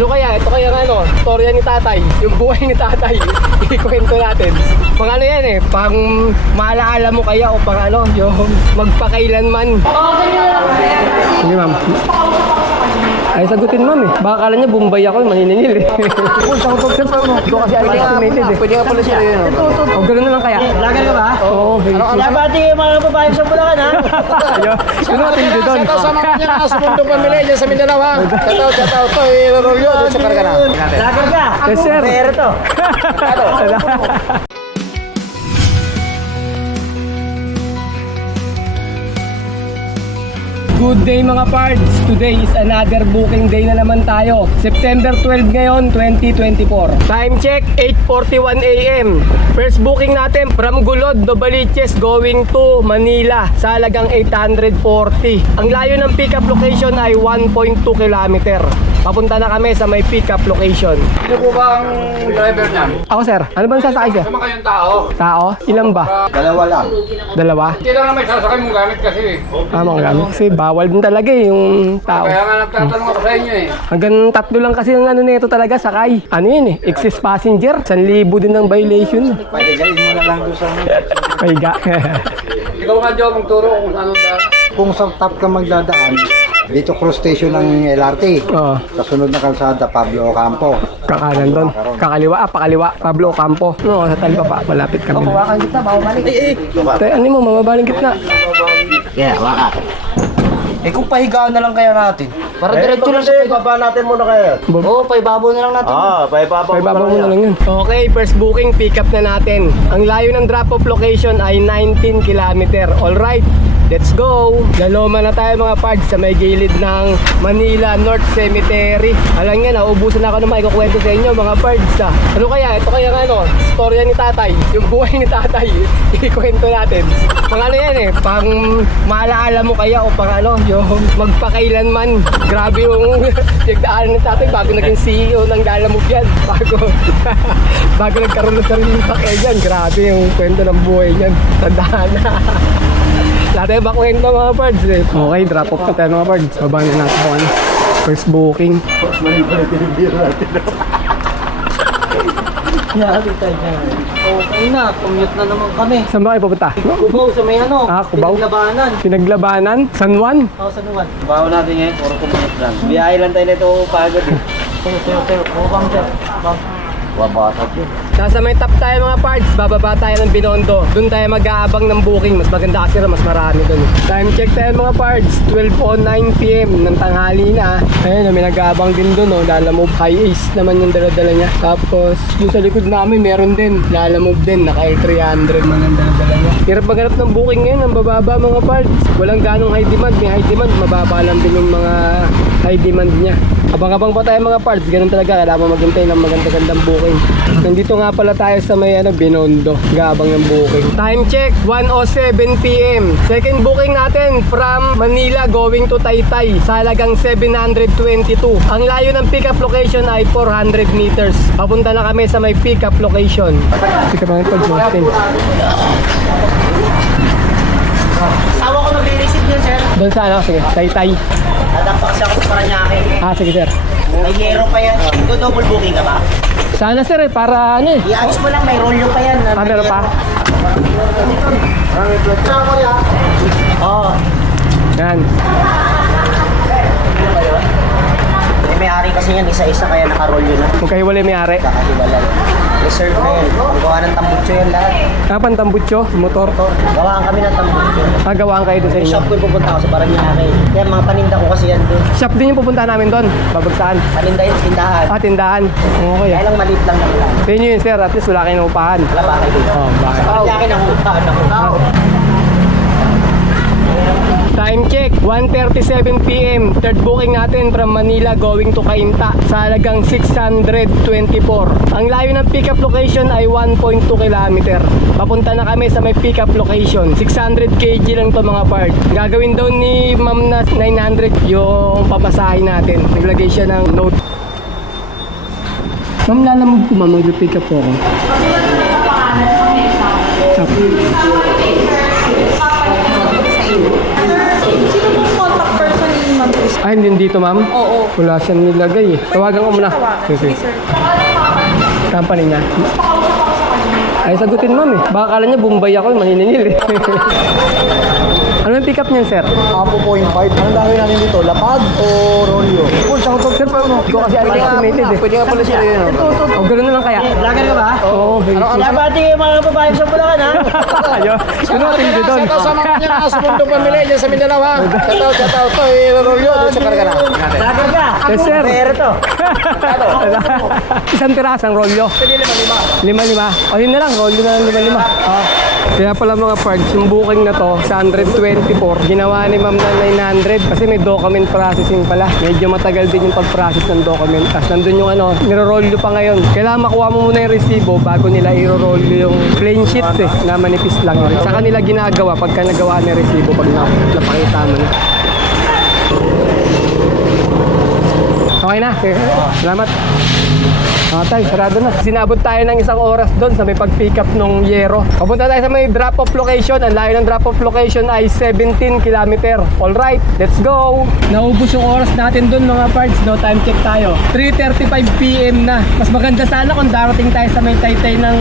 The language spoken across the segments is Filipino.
Ano kaya? Ito kaya nga storya ni tatay. Yung buhay ni tatay. Ikwento natin. Pang ano yan pang maalaala mo kaya o pang yung magpakailanman. Sige ma'am. Ay, sagutin ma'am Baka kala niya Bombay ako, maniningil Kung saan ko mo? Ito kasi estimated Pwede ka pala sila yun. O, gano'n na lang kaya? Lagan ka ba? Oo. Labati yung mga babae sa Bulacan, ha? Ano natin dito doon? Sa sama niya na sumundong pamilya dyan sa Mindanao, ha? Shoutout. Ito, i-rolyo doon sa Kargana. Lagan ka? Yes, sir. Pero to. Good day mga pards! Today is another booking day na naman tayo. September 12 ngayon, 2024. Time check, 8:41 AM. First booking natin from Gulod, Novaliches going to Manila sa halagang 840. Ang layo ng pickup location ay 1.2 km. Papunta na kami sa may pickup location. Sino po ba ang driver niyan? Ako sir, ano ba ang sasakay sir? Sama kayong tao. Tao? Ilan ba? Dalawa lang. Dalawa? Hindi lang may sasakay mong gamit kasi. Mga gamit. Kasi bawal din talaga yung tao. Kaya nga nagtatanong ako sa inyo Hanggang 3 lang kasi ang nito talaga sakay. Ano yun excess passenger. 1,000 din ng violation. Pwede mo na lang doon sa Paiga. Ikaw nga Joe, magturo kung anong daan. Kung sa top ka magdadaan, dito cross station ng LRT. Oo. Sa sunod na kalsada, Pablo Ocampo. Kakanan doon. Kakaliwa, pakaliwa. Pablo Ocampo. No, sa talpa pa. Malapit kami. Hawakan kita, bawalik. Tayo, ano mo, mababaling gitna. Yeah, waka. Kung pahigaan na lang kaya natin. Para diretso lang sa paibaba natin muna kaya. Oo, paibabaw na lang natin. Paibabaw Mo na lang yun. Okay, first booking, pick up na natin. Ang layo ng drop-off location ay 19 km. Alright, let's go! Laloma na tayo mga pards sa may gilid ng Manila North Cemetery. Alam nga, naubusan ako ng maikukwento sa inyo mga pards. Ano kaya? Ito kaya nga storya ni tatay. Yung buhay ni tatay. Ikwento natin. Pang ano yan pang maalaala mo kaya o pang yung magpakailanman. Grabe yung nagdaan ng tatay bago naging CEO ng Lalamove yan. Bago nagkaroon ng sariling sakya dyan. Grabe yung kwento ng buhay niyan. Tandaan na. Lahat tayo ba kwento mga pards Okay, drop off na tayo mga pards. Baba na natin kung first booking. Okay na, commute na naman kami. Saan ba kayo pupunta? Kubaw sa may Kubaw? Pinaglabanan. Pinaglabanan? San Juan? Sa naman. Kubaw natin ngayon, puro commute lang. Biyahe lang tayo nito pagod Tayo. Kubang sir. Wabasag yun. Nasa may top tayo mga parts, bababa tayo ng Binondo. Doon tayo mag-aabang ng booking. Mas maganda kasi mas marami doon. Time check tayo mga parts, 12:09 PM ng tanghali na. Ayun, may nag-aabang din doon. Lalamove high ace naman yung dala-dala niya. Tapos yung sa likod namin meron din. Lalamove din, naka L300 man ang dala-dala niya. Hirap maghanap ng booking ngayon, ang bababa mga parts. Walang ganong high demand. May high demand, mababa lang din yung mga high demand niya. Abang-abang pa tayo mga parts, ganun talaga, kailangan maghintay ng maganda-gandang booking. Nandito nga pala tayo sa may Binondo, gaabang ng booking. Time check, 1:07 PM. Second booking natin from Manila going to Taytay sa halagang 722. Ang layo ng pickup location ay 400 meters. Papunta na kami sa may pickup location. Pick up natin natin. Asawa ko nag-receive yun, sir. Doon sa sige, Taytay. Nadampak siya ako sa Paranaque. Sige sir. May yero pa yan. Ito double booking ka ba? Sana sir para I-ayos mo lang, may rolyo pa yan. Meron pa? Oo. Yan. May-ari kasi yan, isa-isa kaya naka-rolyo na. Magkahiwalay may-ari. Kakahiwalay. Reserve na yan. Gawa ng tambutso yan lahat. Kapan tambutso? Motor? Gawaan kami ng tambutso. Gawaan kayo doon sa Yung inyo. shop ko yung pupunta ako sa Paranaque. Kaya mga paninda ko kasi yan doon. Shop din yung pupunta namin doon. Babagsakan. Paninda yung tindahan. Tindahan. Okay. Kaya lang maliit lang naman lang. Sa inyo yun sir, at least wala kayong upahan. Wala ba kayo dito? Bakit? Sa Paranaque nang upahan ako. Time check, 1:37 PM. Third booking natin from Manila going to Cainta sa halagang 624. Ang layo ng pickup location ay 1.2 km. Papunta na kami sa may pickup location. 600 kg lang to mga part. Gagawin daw ni ma'am na 900 yung papasahin natin. Naglagay siya ng note. Ma'am, lalamog po ma'am, mag-pick up po ako. Ay, rin din dito, ma'am? Oo. Wala siyang nilagay eh. Tawagan ko muna. Sige, sir. Company niya. Ay, sagutin ma'am eh. Baka kala niya Bombay ako, maniningil eh. Ano yung pick up niyan, sir? Apo 0.5. Anong gagawin natin dito? Lapad o rolyo? Sir, paano? Hindi ko kasi estimated eh. Pwede nga pala sila yun. O, gano'n na lang kaya. Vlogger ka ba? Oo, basic. Labati kayo mga babae sa Bulacan ha? Ayun. Ano natin dito doon? Sa mga niya na sumundo pamili dyan sa Mindanao ha? Shoutout to. Rolyo doon sa Karagana. Vlogger ka? Yes, sir. Pero to. Isang pirasang rolyo. Lima. O, yun na lang. Rolyo na lang, lima. Kaya pala mga parts, yung booking na to, sa 124, ginawa ni ma'am na 900 kasi may document processing pala. Medyo matagal din yung pag-process ng document. Tapos nandun yung niro-rolyo pa ngayon. Kailangan makuha mo muna yung resibo bago nila i-rolyo yung plain sheets na manipis lang. Sa kanila ginagawa pagka nagawa ni resibo pag napakita mo na. Okay na. Salamat. Tayo, sarado na. Sinabot tayo ng 1 oras doon sa may pag-pick up nung Yero. Papunta tayo sa may drop-off location. Ang layo ng drop-off location ay 17 km. Alright, let's go! Naubos yung oras natin doon mga parts. No time check tayo. 3:35 PM na. Mas maganda sana kung darating tayo sa may Taytay ng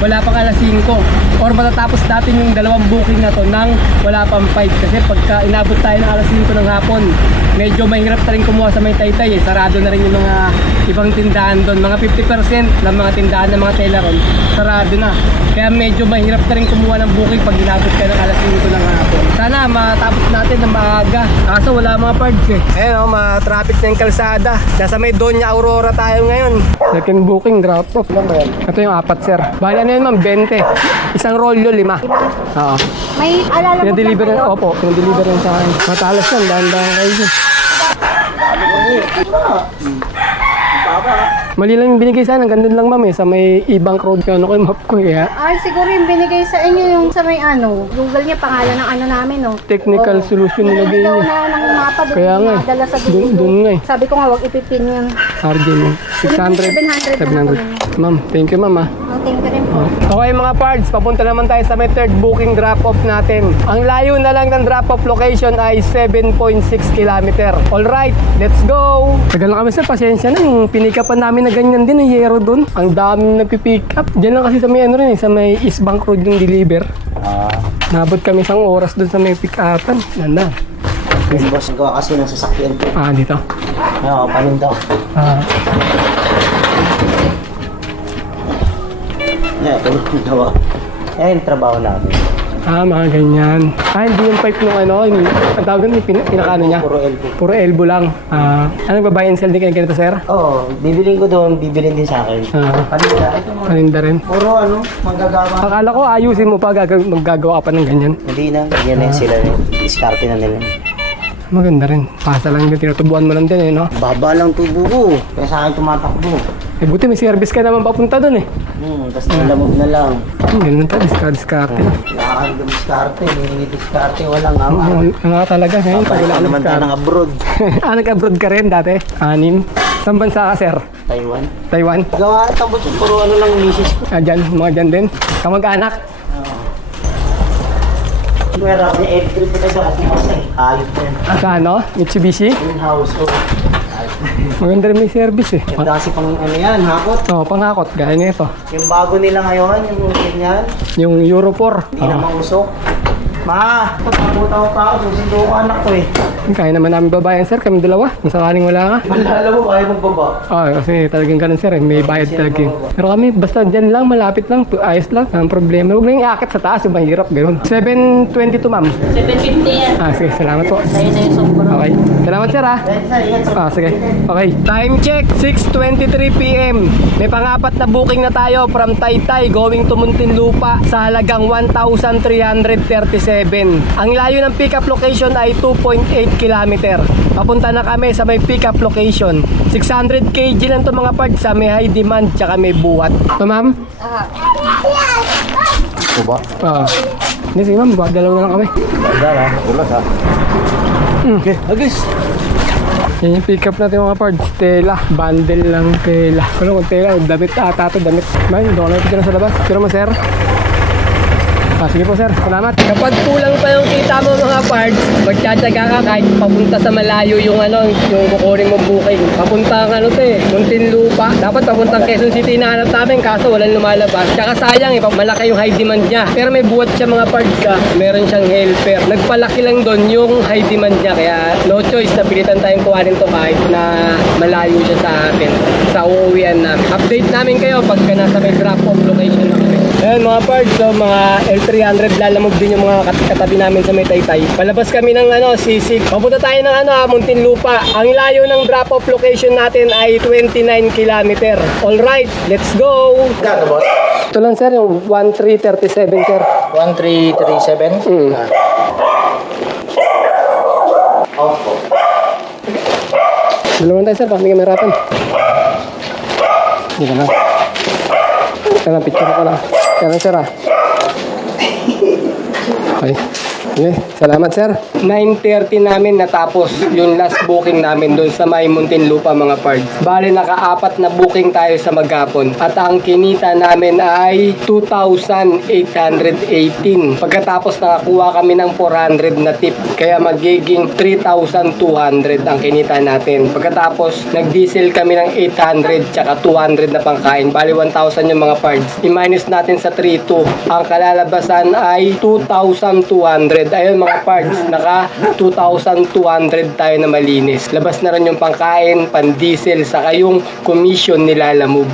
wala pang alas 5. Or matatapos natin yung dalawang booking na to ng wala pang 5. Kasi pagka inabot tayo ng alas 5 ng hapon, medyo mahirap na rin kumuha sa may Taytay. Sarado na rin yung mga ibang tindahan doon. Mga 50% ng mga tindahan ng mga teleron, sarado na. Kaya medyo mahirap na rin kumuha ng booking pag inabot ka ng alas 5 ng hapon. Sana matapos natin ng maaga. Kaso wala mga parts eh. Ayun ma-traffic na yung kalsada. Nasa may Doña Aurora tayo ngayon. Second booking, drop off. Ito yung 4, sir. Bali ano yun ma'am, 20. Isang rolyo, 5. Oo. May alala mo Pinadeliver ba na, kayo? opo, pinadeliver na sa akin. Matalas yan, dahan-dahan kayo. Mali lang yung binigay sa akin, gandun lang ma'am eh, sa may ibang road ka, ano ko yung map ko eh. Ay, siguro yung binigay sa inyo yung sa may Google niya, pangalan ng namin, no? Technical solution nilagay Ilaw niya. na ng mapa doon, Kaya nga eh. madala sa Dun nga eh. Sabi ko nga, wag ipipin yun. RJ mo. 600. 700. Ma'am, thank you ma'am ah. Ang thank you rin po. Okay mga parts, papunta naman tayo sa may third booking drop-off natin. Ang layo na lang ng drop-off location ay 7.6 km. Alright, let's go! Tagal na kami sir, pasensya na. Yung pinikapan namin na ganyan din, yung Yero doon. Ang daming nagpipick up. Diyan lang kasi sa may rin eh, sa may East Bank Road yung deliver. Nabot kami 1 oras doon sa may pick-upan. Ganda. Yung boss ko kasi ng sasakyan ko. Dito. Oo, paninda ko. Ito yung gawa. Yan yung trabaho namin. Mga ganyan. Hindi yung pipe nung yung ang tawag nun, yung pinakano niya? Puro elbow. Puro elbow lang. Ano ba buy and sell din kayo ganito, sir? Oo, bibiling ko doon, bibiling din sa akin. Paninda, ito mo. Paninda rin. Puro manggagawa. Akala ko ayusin mo pa, maggagawa ka pa ng ganyan. Hindi na, yan na sila rin. Diskarte na nila. Maganda rin. Pasa lang din, tinutubuan mo lang din eh, no? Baba lang tubo ko. Kaya sa akin tumatakbo. Buti may service ka naman papunta dun eh. Tapos nalamog na lang. Ganun tayo, diskarte. Nakakadiskarte, diskarte, walang Nga talaga, ngayon pag wala ka naman tayo ng abroad. Nag-abroad ka rin dati? 6. Saan bansa ka, sir? Taiwan. Taiwan? Gawa at tambot yung puro lang misis ko. Dyan, mga dyan din. Kamag-anak. Meron ako yung trip ko tayo ako pumasay. Ayos na yun. Sa Mitsubishi? In-house ko. Maganda rin may service eh. Yung dasi pang yan, hakot. Panghakot, gaya nito. Yung bago nila ngayon, yung ganyan. Yung Euro 4. Hindi na mausok. Ma, pagkabuta ko pa ako, susundo ko anak ko eh. Kaya naman namin babayan sir, kami dalawa. Kung sakaling wala ka. Malala mo, kaya magbaba. Kasi talagang ganun sir, may bayad talaga. Pero kami, basta dyan lang, malapit lang, ayos lang. Ang problema, huwag lang iakit sa taas, yung mahirap, ganun. 7.22 ma'am. 750 yan. Sige, salamat po. Sa'yo na yung sombro. Okay. Salamat sir ha. Sige. Okay. Time check, 6:23 PM. May pang-apat na booking na tayo from Taytay going to Muntinlupa sa halagang 1,337. Ang layo ng pick-up location ay 2.8 km. Papunta na kami sa may pick-up location. 600 kg lang to mga parts sa may high demand tsaka may buhat. Ito ma'am? Ito ba? Hindi sige ma'am, dalawa na lang kami. Ganda ha, ulas ha. Okay, agis. Yan yung pick up natin mga parts. Tela. Bundle lang tela. Kung tela, damit ata ito, damit. Man, doon na ito sa labas. Pero mo sir? Sige po sir, salamat. Kapag kulang pa yung kita mo mga parts, magtsatsaga ka kahit papunta sa malayo yung yung kukunin mong booking. Papunta Muntinlupa. Dapat papuntang Quezon City na hanap namin kaso walang lumalabas. Tsaka sayang malaki yung high demand niya. Pero may buhat siya mga parts meron siyang helper. Nagpalaki lang doon yung high demand niya kaya no choice na pilitan tayong kuhanin to kahit na malayo siya sa atin. Sa uuwian namin. Update namin kayo pagka nasa may drop-off location na kami. Ayan mga parts, so mga L300 lalamog din yung mga katabi namin sa may Taytay. Palabas kami ng sisig. Papunta tayo ng Muntinlupa. Ang layo ng drop-off location natin ay 29 km. Alright, let's go! Ito lang sir, yung 1337 sir. 1337? Opo. Dalawan tayo sir, baka may kamerapan. Hindi ka lang. Kaya lang, picture ko lang. Kaya lang sir Okay. Okay, salamat sir. 9:30 namin natapos yung last booking namin doon sa may Muntinlupa mga parts. Bale naka-4 na booking tayo sa maghapon. At ang kinita namin ay 2,818. Pagkatapos nakakuha kami ng 400 na tip. Kaya magiging 3,200 ang kinita natin. Pagkatapos nag-diesel kami ng 800 tsaka 200 na pangkain. Bale 1,000 yung mga parts. I-minus natin sa 3,2. Ang kalalabasan ay 2,200. Ayun mga parts, naka 2,200 tayo na malinis. Labas na rin yung pangkain, pan-diesel, saka yung commission nila Lalamove.